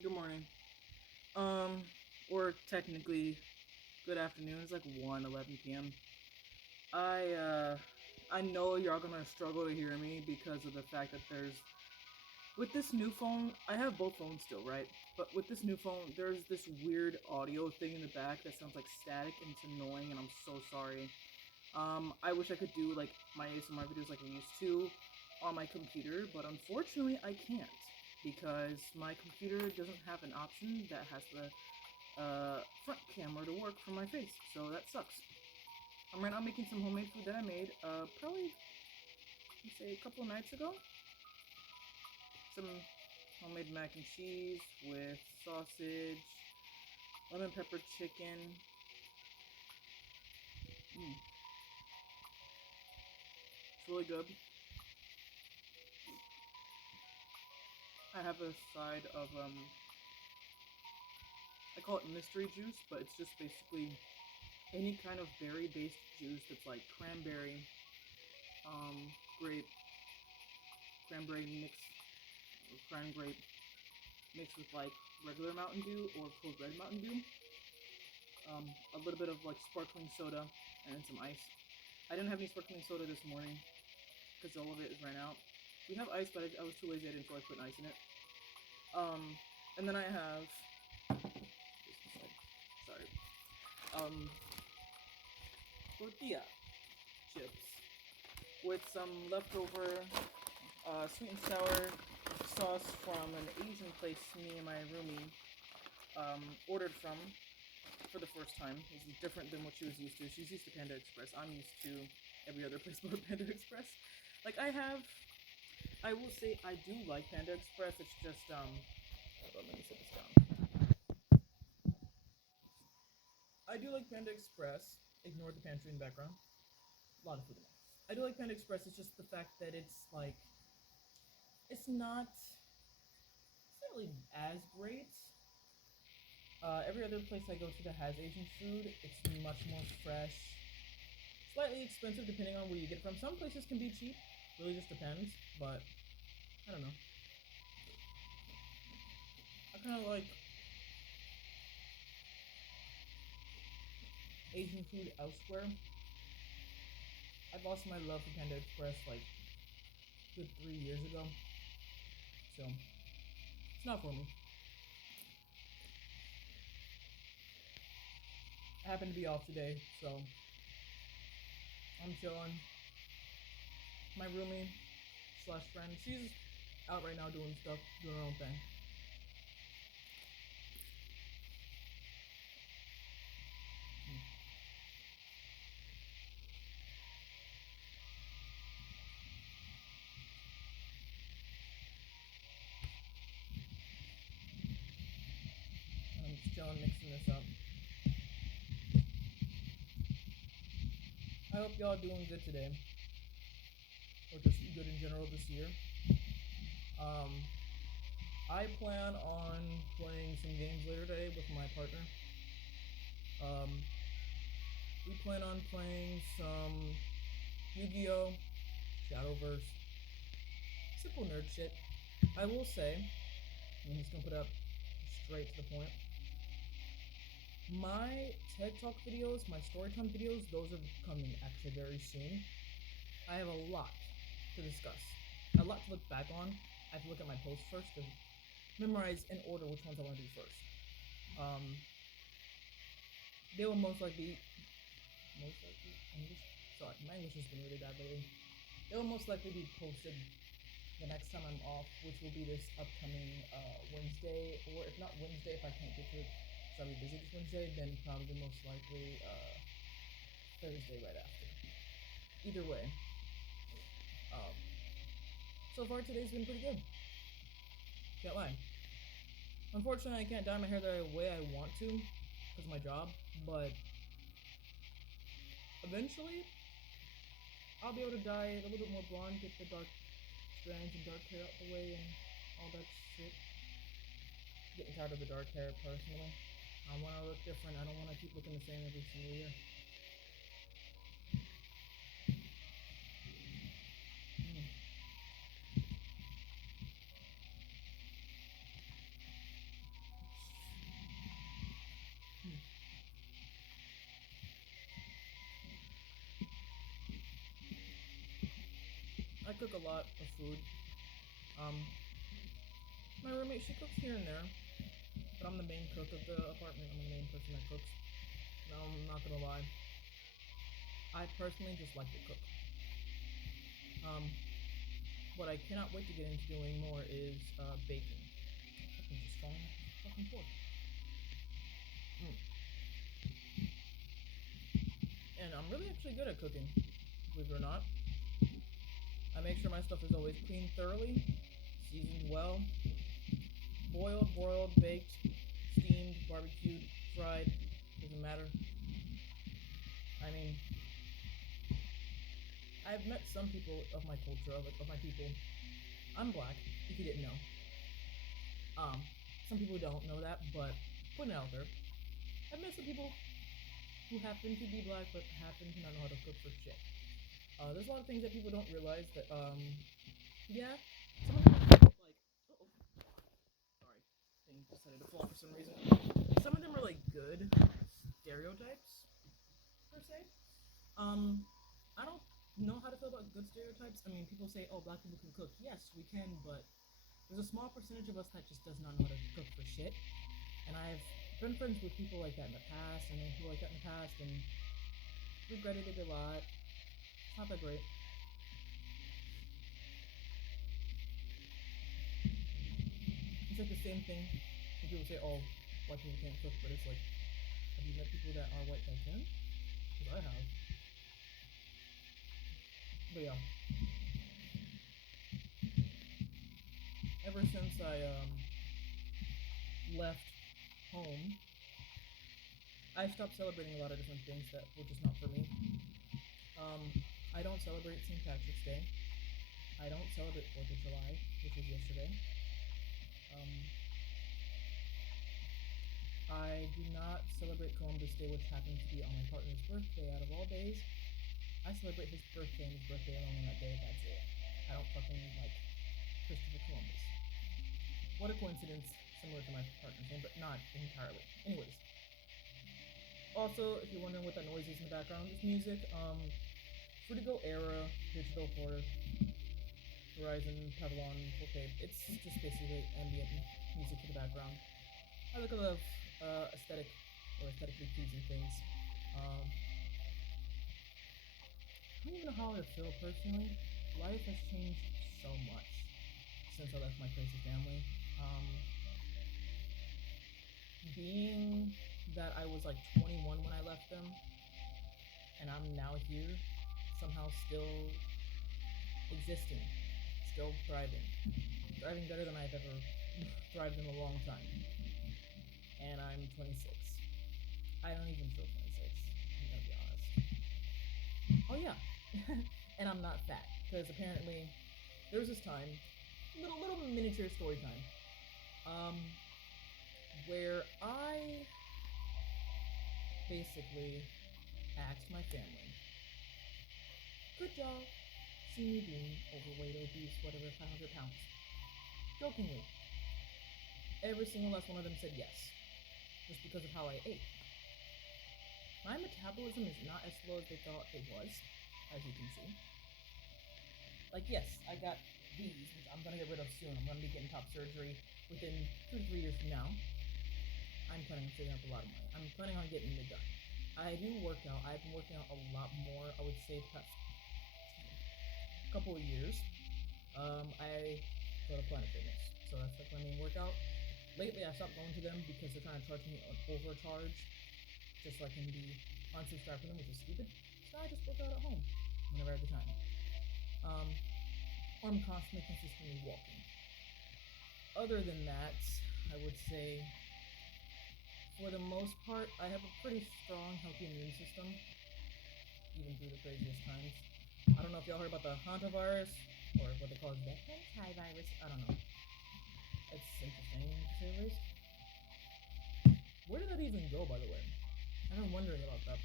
Good morning. Um, or technically, good afternoon. It's like 1:11 p.m. I I know you're gonna struggle to hear me because of the fact that there's with this new phone. I have both phones still, right? But with this new phone, there's this weird audio thing in the back that sounds like static and it's annoying, and I'm so sorry. I wish I could do like my ASMR videos like I used to on my computer, but unfortunately I can't because my computer doesn't have an option that has the front camera to work for my face, so that sucks. I'm right now making some homemade food that I made probably let's say a couple of nights ago. Some homemade mac and cheese with sausage, lemon pepper chicken. It's really good. I have a side of I call it mystery juice, but it's just basically any kind of berry-based juice that's like cranberry, grape, cranberry mix, or cran grape mixed with like regular Mountain Dew or Cold Red Mountain Dew, a little bit of like sparkling soda, and then some ice. I didn't have any sparkling soda this morning because all of it is ran out. We have ice, but I was too lazy. I didn't feel like putting ice in it. Um, and then I have sorry, um, tortilla chips with some leftover sweet and sour sauce from an Asian place me and my roomie ordered from for the first time. This is different than what she was used to. She's used to Panda Express. I'm used to every other place but Panda Express. Like I will say I do like Panda Express. It's just hold on, let me set this down. I do like Panda Express. Ignore the pantry in the background. A lot of food in there. I do like Panda Express. It's just the fact that it's like it's not really as great. Every other place I go to that has Asian food, it's much more fresh, slightly expensive depending on where you get it from. Some places can be cheap, really just depends. But I don't know. I kind of like Asian food elsewhere. I lost my love for Panda Express like good 3 years ago, so it's not for me. I happen to be off today, so I'm chilling. My roomie slash friend, she's out right now doing stuff, doing her own thing. I'm just chilling, mixing this up. I hope y'all doing good today, or just good in general this year. Um, I plan on playing some games later today with my partner. Um, we plan on playing some Yu-Gi-Oh, Shadowverse, simple nerd shit. I will say, I'm just gonna put up straight to the point. My TED Talk videos, my storytime videos, those are coming actually very soon. I have a lot to discuss, a lot to look back on. I have to look at my posts first to memorize in order which ones I want to do first. Um, they will most likely English. Sorry, my English has been really bad lately. They will most likely be posted the next time I'm off, which will be this upcoming Wednesday, or if not Wednesday, if I can't get to it, because I'll be busy this Wednesday, then probably most likely Thursday right after. Either way, um, so far today's been pretty good. Can't lie. Unfortunately, I can't dye my hair the way I want to because of my job, but eventually I'll be able to dye it a little bit more blonde, get the dark strands and dark hair out the way and all that shit. Getting tired of the dark hair personally. I want to look different. I don't want to keep looking the same every single year. Mm. cook a lot of food. Um, my roommate, she cooks here and there, but I'm the main cook of the apartment. I'm the main person that cooks. No, I'm not gonna lie. I personally just like to cook. Um, what I cannot wait to get into doing more is baking. I can just fall on the fucking floor. Mm. And I'm really actually good at cooking, believe it or not. I make sure my stuff is always cleaned thoroughly, seasoned well, boiled, broiled, baked, steamed, barbecued, fried, doesn't matter. I mean, I've met some people of my culture, of my people. I'm black, if you didn't know. Um, some people don't know that, but putting it out there. I've met some people who happen to be black, but happen to not know how to cook for shit. There's a lot of things that people don't realize that, yeah, some of them are like, oh, sorry, thing decided to fall for some reason. Some of them are like good stereotypes, per se. I don't know how to feel about good stereotypes. I mean, people say, oh, black people can cook. Yes, we can, but there's a small percentage of us that just does not know how to cook for shit. And I've been friends with people like that in the past, and then people like that in the past, and regretted it a lot. It's not that great. It's like the same thing when people say, oh, white people can't cook, but it's like, have you met people that are white that can? Because I have. But yeah, ever since I left home, I stopped celebrating a lot of different things that were just not for me. Um, I don't celebrate St. Patrick's Day. I don't celebrate 4th of July, which was yesterday. Um, I do not celebrate Columbus Day, which happens to be on my partner's birthday out of all days. I celebrate his birthday and his birthday alone on that day, that's it. I don't fucking like Christopher Columbus. What a coincidence, similar to my partner's name, but not entirely. Anyways. Also, if you're wondering what that noise is in the background, it's music. Fruitigo era, digital horror, Horizon, Pavlon, okay. It's just basically ambient music in the background. I like a lot of aesthetic or aesthetically pleasing things. I don't even know how I feel personally. Life has changed so much since I left my crazy family. Being that I was like 21 when I left them, and I'm now here, somehow still existing, still thriving better than I've ever thrived in a long time. And I'm 26. I don't even feel 26. I'm gonna be honest. Oh yeah, and I'm not fat because apparently there was this time, little miniature story time, where I basically asked my family, could y'all see me being overweight, obese, whatever, 500 pounds? Jokingly. Every single last one of them said yes, just because of how I ate. My metabolism is not as slow as they thought it was, as you can see. Like, yes, I got these, which I'm gonna get rid of soon. I'm gonna be getting top surgery within 2 to 3 years from now. I'm planning on saving up a lot of money. I'm planning on getting it done. I do work out. I've been working out a lot more, I would say, the past couple of years. I go to Planet Fitness, so that's like my main workout. Lately, I stopped going to them because they're trying to charge me an overcharge, just so I can be unsubscribed from them, which is stupid. So I just work out at home whenever I have the time. I'm constantly, consistently walking. Other than that, I would say, for the most part, I have a pretty strong, healthy immune system, even through the craziest times. I don't know if y'all heard about the hantavirus, or what they call it, the hantavirus. I don't know. It's interesting, to say the least. Where did that even go, by the way? I've been wondering about that.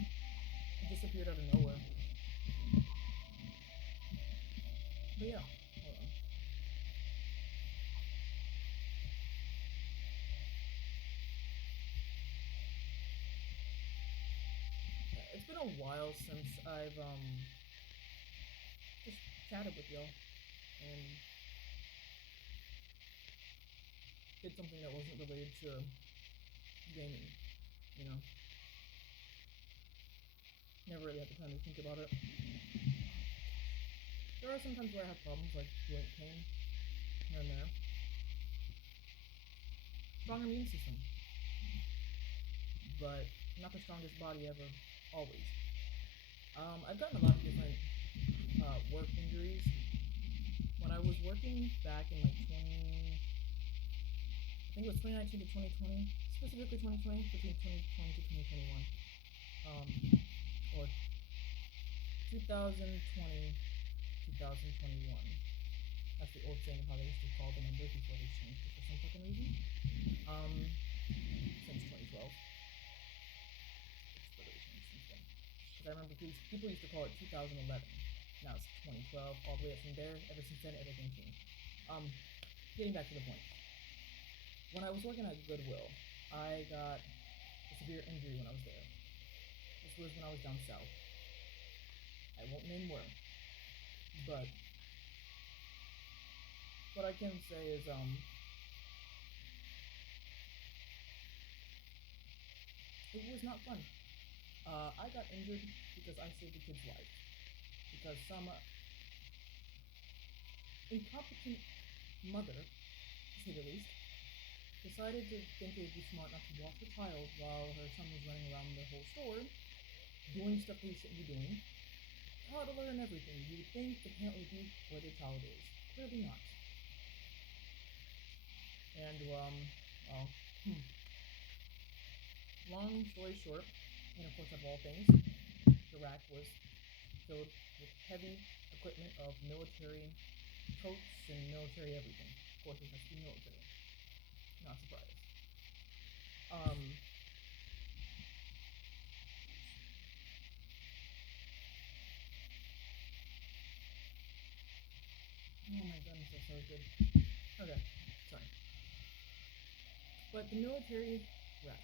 It disappeared out of nowhere. But yeah, hold on. Yeah, it's been a while since I've just chatted with y'all and did something that wasn't related to gaming, you know. Never really had the time to think about it. There are some times where I have problems like joint pain here and there. Strong immune system, but not the strongest body ever, always. I've gotten a lot of different work injuries. When I was working back in like I think it was 2019 to 2020, specifically 2020, between 2020 to 2021, or 2020, 2021. That's the old saying of how they used to call the numbers before they changed it for some fucking reason. Since 2012. It's literally changed since then. Because I remember people used to call it 2011. Now it's 2012, all the way up from there. Ever since then, everything changed. Getting back to the point. When I was working at Goodwill, I got a severe injury when I was there. This was when I was down south. I won't name where, but what I can say is it was not fun. I got injured because I saved a kid's life. Because some incompetent mother, to say the least, decided to think it would be smart not to watch her child while her son was running around the whole store, doing stuff they shouldn't be doing, toddler and everything. You would think the parent would be where their child is. Clearly not. And, well, long story short, and of course of all things, the rack was filled with heavy equipment of military coats and military everything. Of course, it has to be military. Not surprised. Oh my goodness, that's so good. Okay, sorry. But the military rack.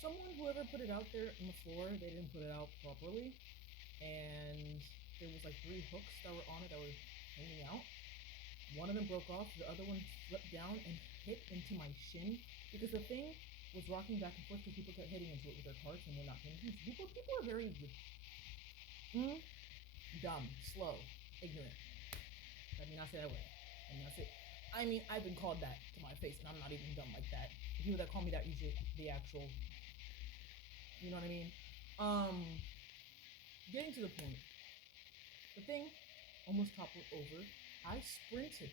Whoever put it out there on the floor, they didn't put it out properly. And there was like 3 hooks that were on it that were hanging out. One of them broke off, the other one slipped down and hit into my shin because the thing was rocking back and forth because people kept hitting into it with their carts and were not paying attention. People are very dumb, slow, ignorant. I did not say that word. I mean, I've been called that to my face, and I'm not even dumb like that. The people that call me that usually the actual, you know what I mean? Getting to the point. The thing almost toppled over. I sprinted,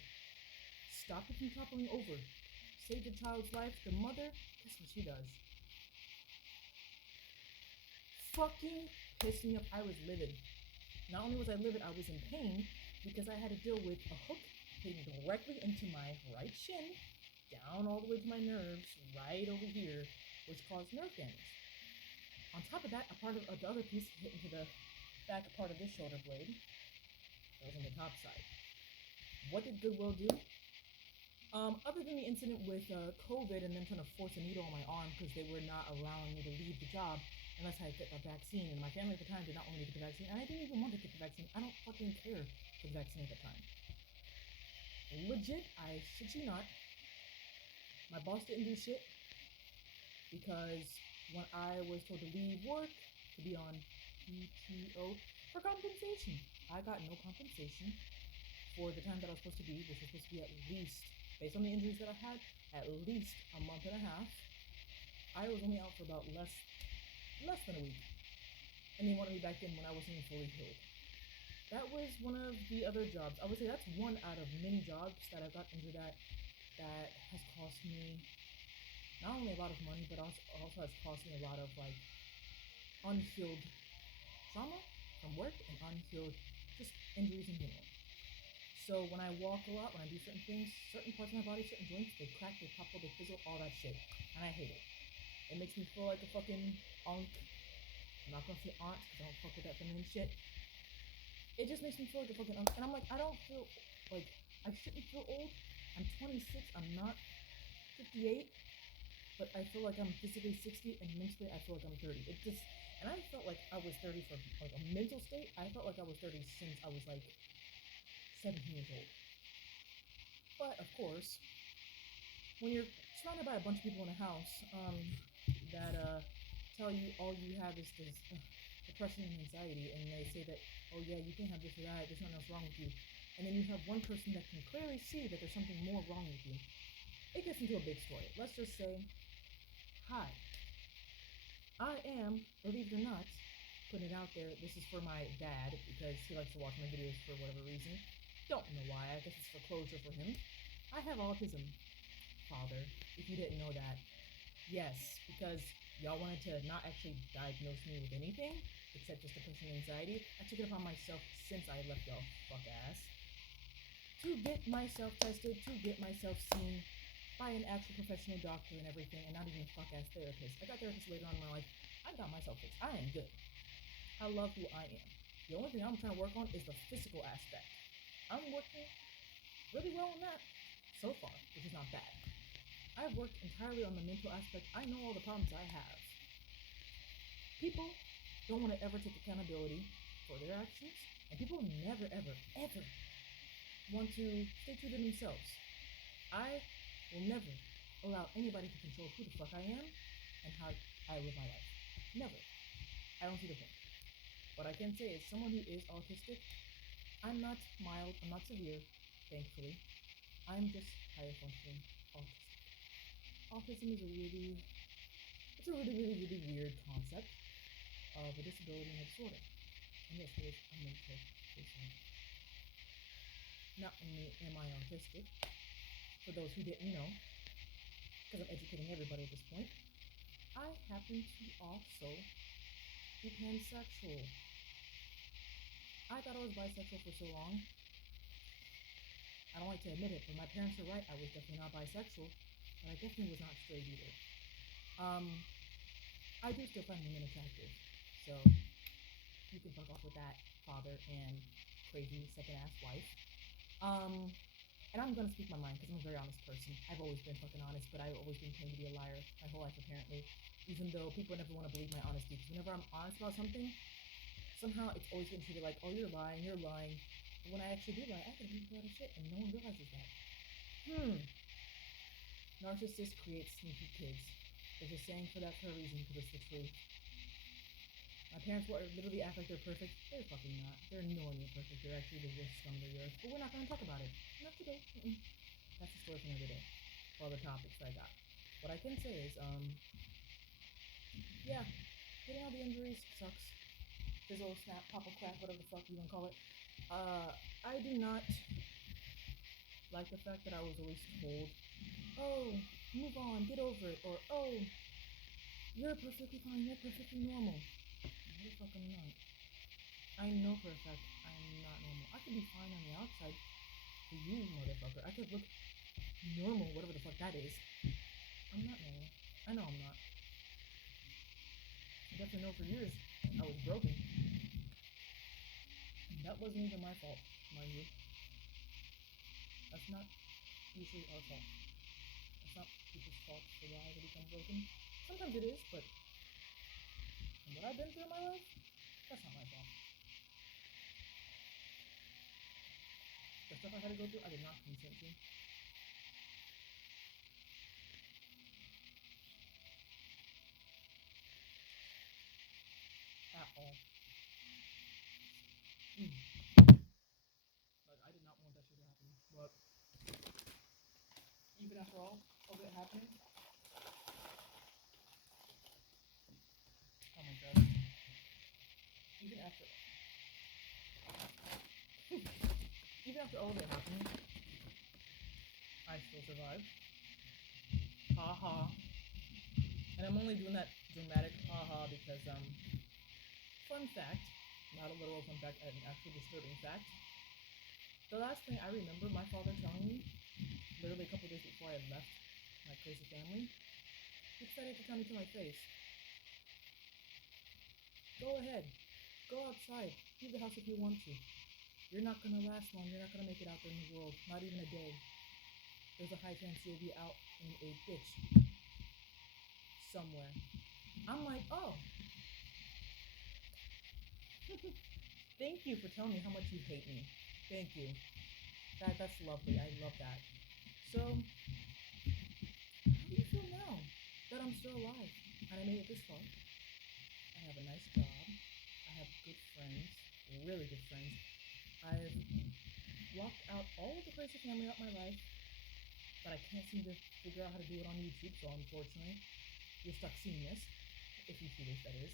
stopped it from toppling over, saved the child's life. The mother, guess what she does? Fucking pissed me off. I was livid. Not only was I livid, I was in pain because I had to deal with a hook hitting directly into my right shin, down all the way to my nerves, right over here, which caused nerve damage. On top of that, a part of the other piece hit into the back part of this shoulder blade. That was on the top side. What did Goodwill do? Other than the incident with COVID and them trying to force a needle on my arm because they were not allowing me to leave the job unless I get the vaccine, and my family at the time did not want me to get the vaccine, and I didn't even want to get the vaccine. I don't fucking care for the vaccine at the time. Legit, I shit you not, my boss didn't do shit because when I was told to leave work to be on PTO for compensation, I got no compensation for the time that I was supposed to be, which was supposed to be at least, based on the injuries that I had, at least a month and a half. I was only out for about less than a week, and they wanted me back in when I wasn't even fully healed. That was one of the other jobs. I would say that's one out of many jobs that I got injured at that has cost me not only a lot of money, but also has cost me a lot of like unhealed trauma from work and unhealed just injuries in general. So when I walk a lot, when I do certain things, certain parts of my body, certain joints, they crack, they topple, they fizzle, all that shit. And I hate it. It makes me feel like a fucking unk. I'm not gonna say aunt because I don't fuck with that feminine shit. It just makes me feel like a fucking unk. And I'm like, I don't feel like I shouldn't feel old. I'm 26, I'm not 58. but I feel like I'm physically 60 and mentally I feel like I'm 30. It just and I felt like I was 30 for like a mental state. I felt like I was 30 since I was like 17 years old. But of course, when you're surrounded by a bunch of people in a house that tell you all you have is this depression and anxiety, and they say that, oh yeah, you can have this or that, there's nothing else wrong with you, and then you have one person that can clearly see that there's something more wrong with you, it gets into a big story. Let's just say, hi, I am, believe it or not, putting it out there. This is for my dad because he likes to watch my videos for whatever reason. Don't know why. I guess it's for closure for him. I have autism, father. If you didn't know that, yes, because y'all wanted to not actually diagnose me with anything except just depression and anxiety. I took it upon myself since I left y'all fuck ass to get myself tested, to get myself seen by an actual professional doctor and everything, and not even a fuck ass therapist. I got therapists later on in my life. I got myself fixed. I am good. I love who I am. The only thing I'm trying to work on is the physical aspect. I'm working really well on that so far, which is not bad. I've worked entirely on the mental aspect. I know all the problems I have. People don't want to ever take accountability for their actions, and people never, ever, ever want to stay true to themselves. I will never allow anybody to control who the fuck I am and how I live my life. Never. I don't see the point. What I can say is someone who is autistic, I'm not mild, I'm not severe, thankfully. I'm just higher functioning autistic. Autism is it's a really weird concept of a disability and a disorder. And yes, it is a mental disorder. Not only am I autistic, for those who didn't know, because I'm educating everybody at this point, I happen to also be pansexual. I thought I was bisexual for so long. I don't like to admit it, but my parents are right. I was definitely not bisexual, but I definitely was not straight either. I do still find women attractive, so you can fuck off with that, father and crazy second ass wife. Um, and I'm gonna speak my mind because I'm a very honest person. I've always been fucking honest, but I've always been claimed to be a liar my whole life apparently. Even though people never want to believe my honesty, because whenever I'm honest about something, somehow it's always getting treated like, oh, you're lying, you're lying. But when I actually do lie, I can do a lot of shit, and no one realizes that. Narcissists create sneaky kids. There's a saying for that for a reason, because it's the truth. My parents will literally act like they're perfect. They're fucking not. They're nowhere near perfect. They're actually the worst scum of the earth. But we're not going to talk about it. Not today. That's the story for another day. For all the topics I got. What I can say is, yeah, getting all the injuries sucks. Fizzle, snap, pop a crack, whatever the fuck you want to call it. I do not like the fact that I was always told, oh, move on, get over it, or oh, you're perfectly fine, you're perfectly normal. No, the fuck I'm not. I know for a fact I'm not normal. I could be fine on the outside to you, motherfucker. I could look normal, whatever the fuck that is. I'm not normal. I know I'm not. I definitely know for years I was broken. That wasn't even my fault, mind you. That's not usually our fault. It's not people's fault for why they become broken. Sometimes it is, but from what I've been through in my life, that's not my fault. The stuff I had to go through, I did not consent to. At all. Like, I did not want that shit to happen. But even after all of it happening, oh my god. Even after even after all of it happening, I still survived. Ha ha. And I'm only doing that dramatic ha ha because fun fact, not a literal fun fact, an actual disturbing fact. The last thing I remember my father telling me, literally a couple days before I left my crazy family, he decided to tell me to my face, go ahead, go outside, leave the house if you want to. You're not gonna last long, you're not gonna make it out there in the world, not even a day. There's a high chance you'll be out in a ditch. somewhere. I'm like, oh, thank you for telling me how much you hate me. Thank you. That's lovely. I love that. So, how do you feel now that I'm still alive and I made it this far? I have a nice job. I have good friends, really good friends. I've blocked out all of the crazy family out my life, but I can't seem to figure out how to do it on YouTube. So unfortunately, you're stuck seeing this, if you see this, that is.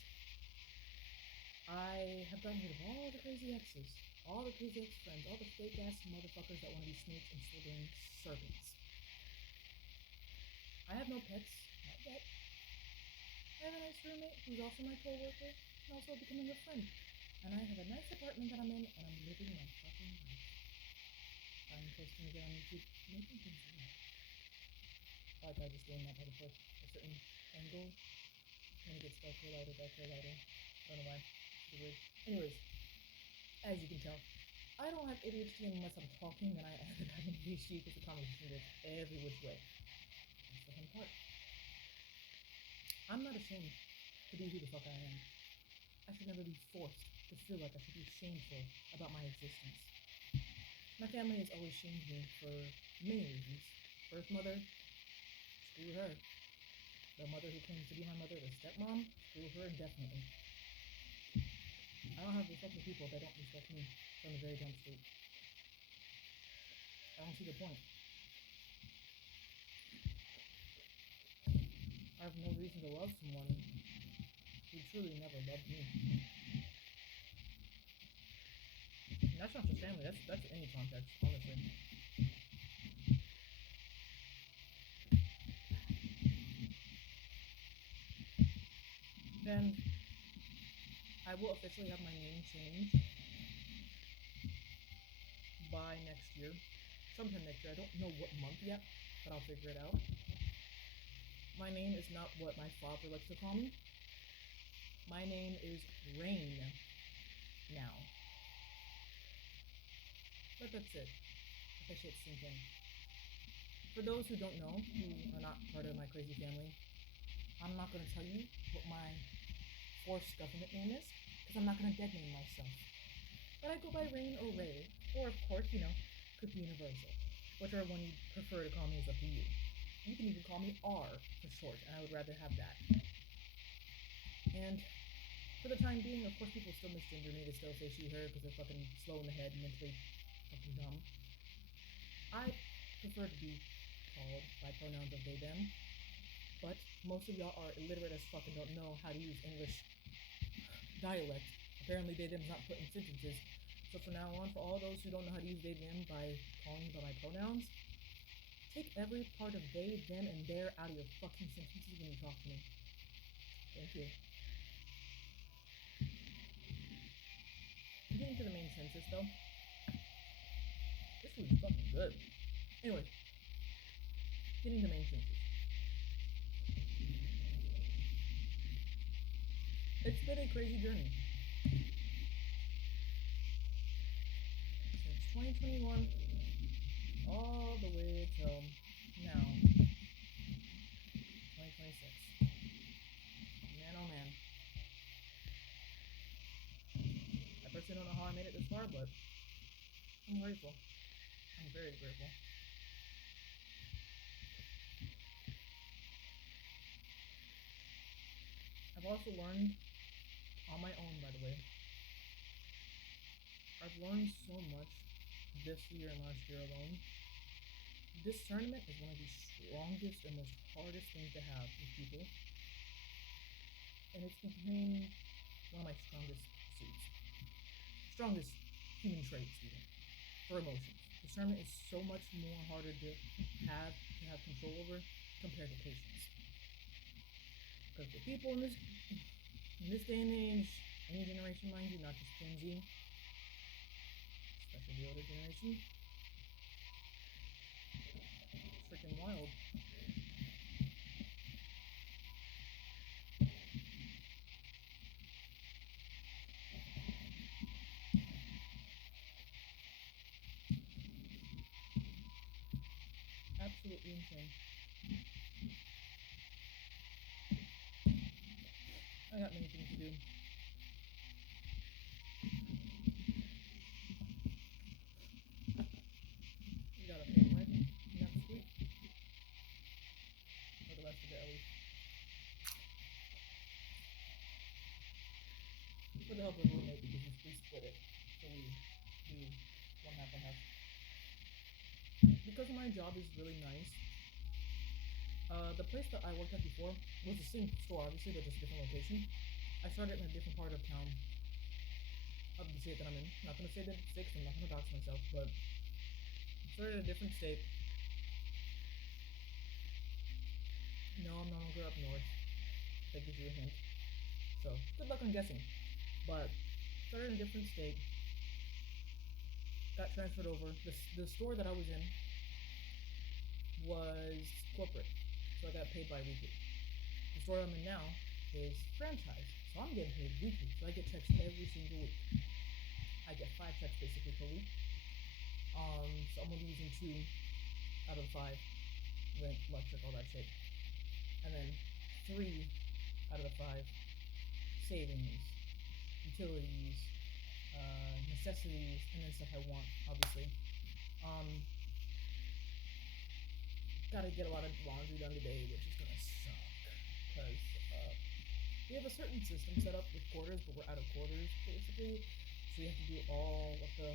I have gotten rid of all the crazy exes, all the crazy ex-friends, all the fake ass motherfuckers that want to be snakes and slithering serpents. I have no pets, not yet. I have a nice roommate who's also my coworker and also becoming a friend. And I have a nice apartment that I'm in, and I'm living my fucking life. I'm posting again on YouTube, making things weird. Like I just doing that by the foot, a certain angle, and it gets darker, lighter, darker, lighter. I don't know why. It's weird. Anyways, as you can tell, I don't have ADHD unless I'm talking, then I end up having ADHD because the conversation goes every which way. That's the fun part. I'm not ashamed to be who the fuck I am. I should never be forced to feel like I should be shameful about my existence. My family has always shamed me for many reasons. Birth mother, screw her. The mother who claims to be my mother, the stepmom, screw her indefinitely. I don't have respect for people that don't respect me from the very jump street. I don't see the point. I have no reason to love someone who truly never loved me. And that's not just family, that's any context, honestly. And I will officially have my name changed by next year. Sometime next year. I don't know what month yet, but I'll figure it out. My name is not what my father likes to call me. My name is Rain now. But that's it. Let that shit sink in. For those who don't know, who are not part of my crazy family, I'm not going to tell you what my forced government name is, because I'm not going to dead name myself. But I go by Rain or Ray, or of course, Cookie Universal. Whichever one you prefer to call me is up to you. You can even call me R for short, and I would rather have that. And for the time being, of course, people still misgender me. They still say she, her, because they're fucking slow in the head and mentally fucking dumb. I prefer to be called by pronouns of they, them. But most of y'all are illiterate as fuck and don't know how to use English dialect. Apparently, they, them's not put in sentences. So from now on, for all those who don't know how to use they, them by calling me by my pronouns, take every part of they, them, and their out of your fucking sentences when you talk to me. Thank you. Getting to the main census, though. This food's fucking good. Anyway, getting to the main census. It's been a crazy journey. Since 2021, all the way till now, 2026. Man, oh man. I personally don't know how I made it this far, but I'm grateful. I'm very grateful. I've also learned on my own, by the way. I've learned so much this year and last year alone. Discernment is one of the strongest and most hardest things to have with people. And it's became one of my strongest suits. Strongest human traits, even, for emotions. Discernment is so much more harder to have control over compared to patience. Because the people in this day and age, any generation, mind you, not just Gen Z, especially the older generation, it's freaking wild. Absolutely insane. I got many things to do. We got a payment next week, or the rest of it at least. With the help of a roommate because we split it, so we do one half, one half. Because my job is really nice. The place that I worked at before was the same store, obviously, but just a different location. I started in a different part of town of the state that I'm in. Not gonna say that it's six. I'm not gonna dox myself, but started in a different state. No, I'm no longer up north. That gives you a hint. So good luck on guessing. But started in a different state. Got transferred over. The store that I was in was corporate, so I got paid bi-weekly. The store I'm in now is franchise, so I'm getting paid weekly. So I get checks every single week. I get 5 checks basically per week. So I'm only using 2 out of 5, rent, electric, all that shit, and then 3 out of the 5 savings, utilities, necessities, and then stuff I want, obviously. Gotta get a lot of laundry done today, which is gonna suck, because we have a certain system set up with quarters, but we're out of quarters, basically. So you have to do all of the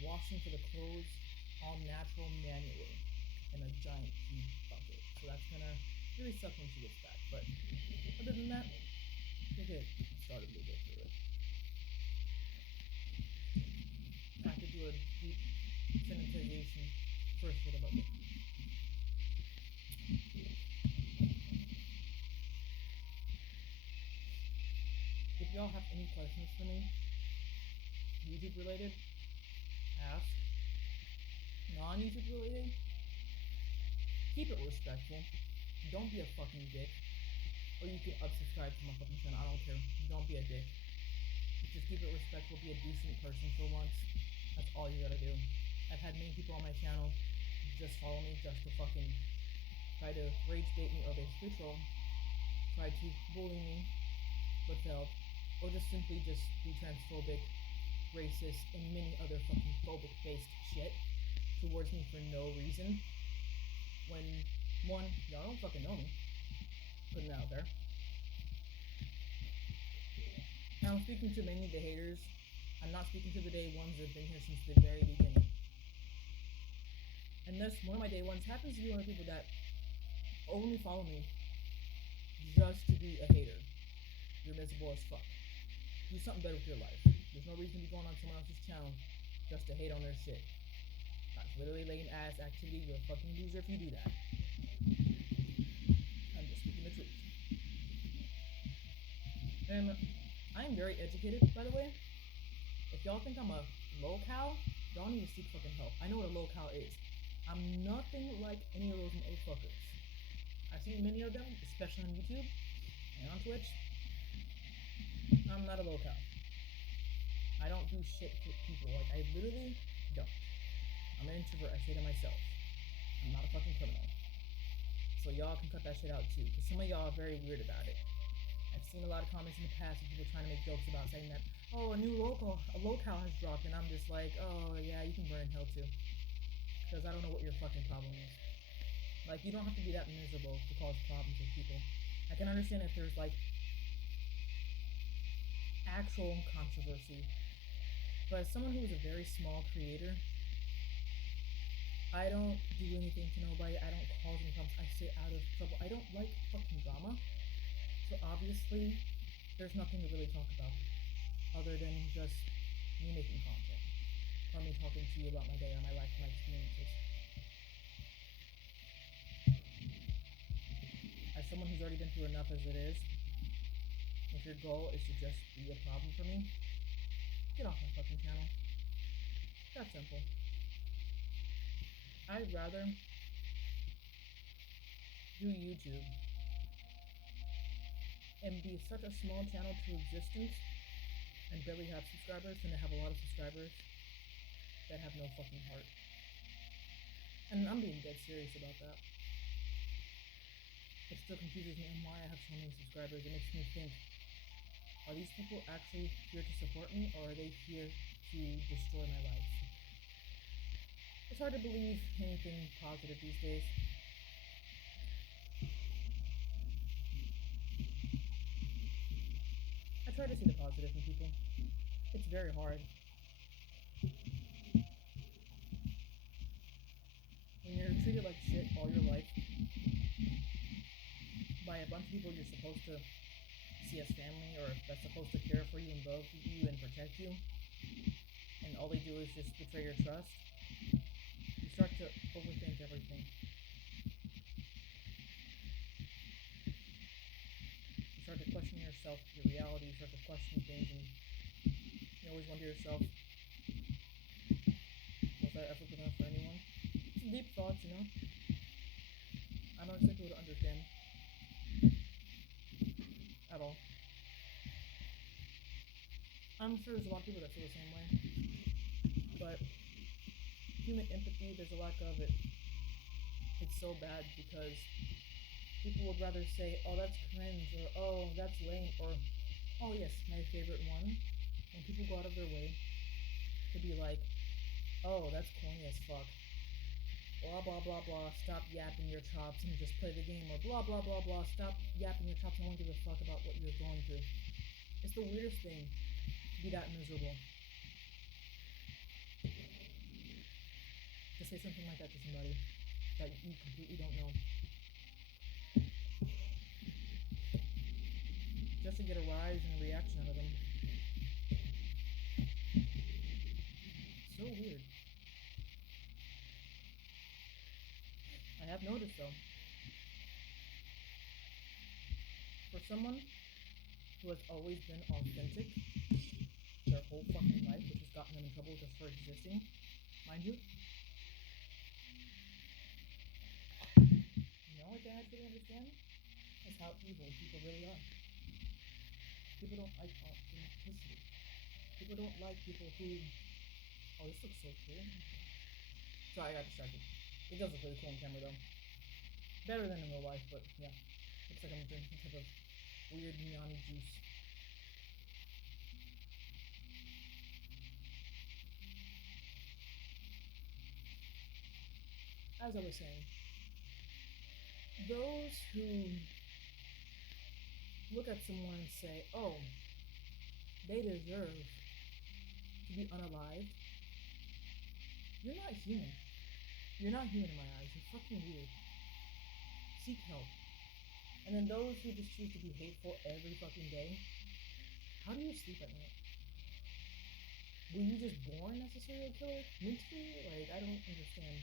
washing for the clothes, all natural manually, in a giant huge bucket. So that's gonna really suck when she gets back. But other than that, we're good. Started to go through it. I have to do a deep sanitization first for the bucket. If y'all have any questions for me, YouTube related, ask. Non-YouTube related, keep it respectful. Don't be a fucking dick. Or you can unsubscribe to my fucking channel. I don't care. Don't be a dick. Just keep it respectful. Be a decent person for once. That's all you gotta do. I've had many people on my channel just follow me just to fucking try to rage bait me or basically troll. Try to bully me, but failed. Or just simply just be transphobic, racist, and many other fucking phobic based shit towards me for no reason. When, one, y'all don't fucking know me. Putting it out there. And I'm speaking to mainly the haters. I'm not speaking to the day ones that have been here since the very beginning. Unless one of my day ones happens to be one of the people that only follow me just to be a hater. You're miserable as fuck. Do something better with your life. There's no reason to be going on someone else's channel just to hate on their shit. That's literally lame ass activity. You're a fucking loser if you do that. I'm just speaking the truth. And I am very educated, by the way. If y'all think I'm a low-cal, y'all need to seek fucking help. I know what a low-cal is. I'm nothing like any of those motherfuckers. I've seen many of them, especially on YouTube and on Twitch. I'm not a low-cal. I don't do shit to people. Like, I literally don't. I'm an introvert. I say to myself, I'm not a fucking criminal. So y'all can cut that shit out too, because some of y'all are very weird about it. I've seen a lot of comments in the past of people trying to make jokes about saying that, oh, a local has dropped, and I'm just like, oh yeah, you can burn in hell too. Because I don't know what your fucking problem is. Like, you don't have to be that miserable to cause problems with people. I can understand if there's like actual controversy. But as someone who is a very small creator, I don't do anything to nobody. I don't cause any problems. I stay out of trouble. I don't like fucking drama. So obviously, there's nothing to really talk about other than just me making content or me talking to you about my day or my life, my experiences. As someone who's already been through enough as it is, if your goal is to just be a problem for me, get off my fucking channel. That simple. I'd rather do YouTube and be such a small channel to existence and barely have subscribers than to have a lot of subscribers that have no fucking heart. And I'm being dead serious about that. It still confuses me on why I have so many subscribers. It makes me think, Are these people actually here to support me, or are they here to destroy my life? It's hard to believe anything positive these days. I try to see the positive in people. It's very hard. When you're treated like shit all your life by a bunch of people you're supposed to see as family or that's supposed to care for you and love you and protect you, and all they do is just betray your trust, you start to overthink everything. You start to question yourself, your reality, you start to question things, and you always wonder yourself, was I ever good enough for anyone? It's deep thoughts, you know? I don't expect people to understand at all. I'm sure there's a lot of people that feel the same way, but human empathy, there's a lack of it. It's so bad because people would rather say, oh, that's cringe, or oh, that's lame, or oh, yes, my favorite one, when people go out of their way to be like, oh, that's corny as fuck, blah blah blah blah, stop yapping your chops and just play the game, or blah blah blah blah, stop yapping your chops, no one gives a fuck about what you're going through. It's the weirdest thing to be that miserable. To say something like that to somebody that you completely don't know. Just to get a rise and a reaction out of them. So weird. I have noticed though, for someone who has always been authentic their whole fucking life, which has gotten them in trouble just for existing, mind you, the only thing I truly understand is how evil people really are. People don't like authenticity. People don't like people who, oh, this looks so cool. Sorry, I got distracted. It does look really cool on camera though. Better than in real life, but yeah. Looks like I'm drinking some type of weird neon juice. As I was saying, those who look at someone and say, oh, they deserve to be unalived, you're not human. You're not human in my eyes. You're fucking weird. Seek help. And then those who just choose to be hateful every fucking day, how do you sleep at night? Were you just born as a serial killer? Mentally? Like, I don't understand.